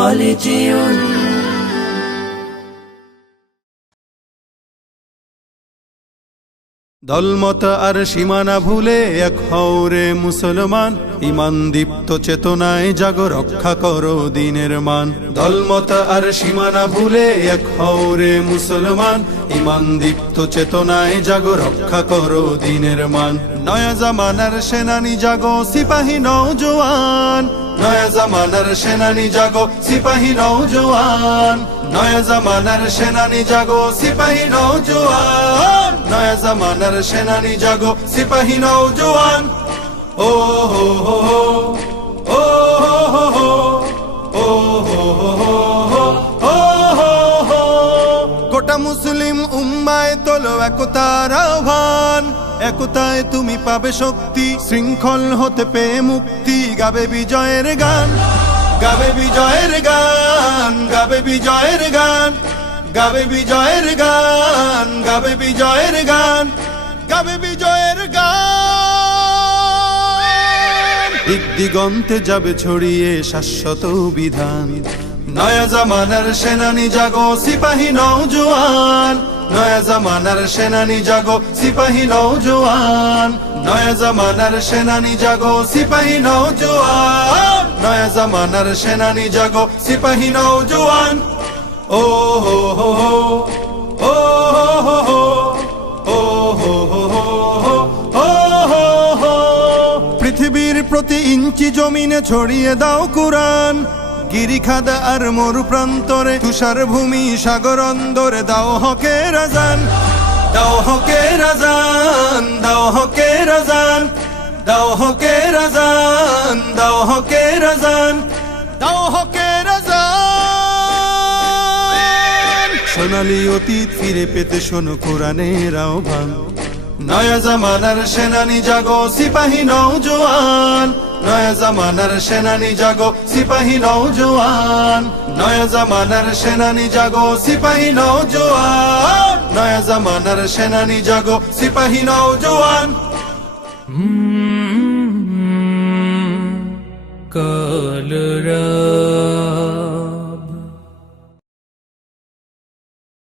খালিজিউন। দলমত আর সীমানা ভুলে এক হও রে মুসলমান, ঈমান দীপ্ত চেতনায় জাগো রক্ষা করো দ্বীনের মান। দলমত আর সীমানা ভুলে এক হও রে মুসলমান, ঈমান দীপ্ত চেতনায় জাগো রক্ষা করো দ্বীনের মান। নয়া জামানার সেনানী জাগো সিপাহী নওজোয়ান, নয়া জামানার সেনানী জাগো সিপাহী নওজোয়ান, নয়া জামানার সেনানী জাগো সিপাহী নওজোয়ান, নয়া জামানার সেনানী জাগো সিপাহী নওজোয়ান। ও হো হো হো, ও হো হো হো, ও হো হো হো, ও হো হো। গোটা মুসলিম উম্মায় তোলো একতার আহ্বান, একতায় তুমি পাবে শক্তি, শৃঙ্খল হতে পেয়ে মুক্তি। গাবে বিজয়ের গান, গাবে বিজয়ের গান, গাবে বিজয়ের গান, গাবে বিজয়ের গান, গাবে বিজয়ের গান, গাবে বিজয়ের গান। দিক দিগন্তে যাবে ছড়িয়ে শাশ্বত বিধান। নয়া জামানার সেনানী জাগো সিপাহী নওজোয়ান, নয়া জামানার সেনানী জাগো সিপাহী নওজোয়ান, নয়া জামানার সেনানী জাগো সিপাহী নওজোয়ান, নয়া জামানার সেনানী জাগো সিপাহী নওজোয়ান। ও হো হো হো, ও হো হো, ও হো হো হো, ও হো হো। পৃথিবীর প্রতি ইঞ্চি জমিনে ছড়িয়ে দাও কুরআন, গিরিখাদা আর মরু প্রান্তরে তুষার ভূমি সাগর অন্দরে দাও হকের আযান, দাও হকের আযান, দাও হকের আযান, দাও হকের আযান, দাও হকের আযান, দাও হকের আযান। সোনালী অতীত ফিরে পেতে শোনো কোরআনের আহ্বান। নয়া জামানার সেনানী জাগো সিপাহী নওজোয়ান, নয়া জামানার সেনানী জাগো সিপাহী নওজোয়ান, নয়া জামানার সেনানী জাগো সিপাহী নওজোয়ান, নয়া জামানার সেনানী জাগো সিপাহী নওজোয়ান। কাল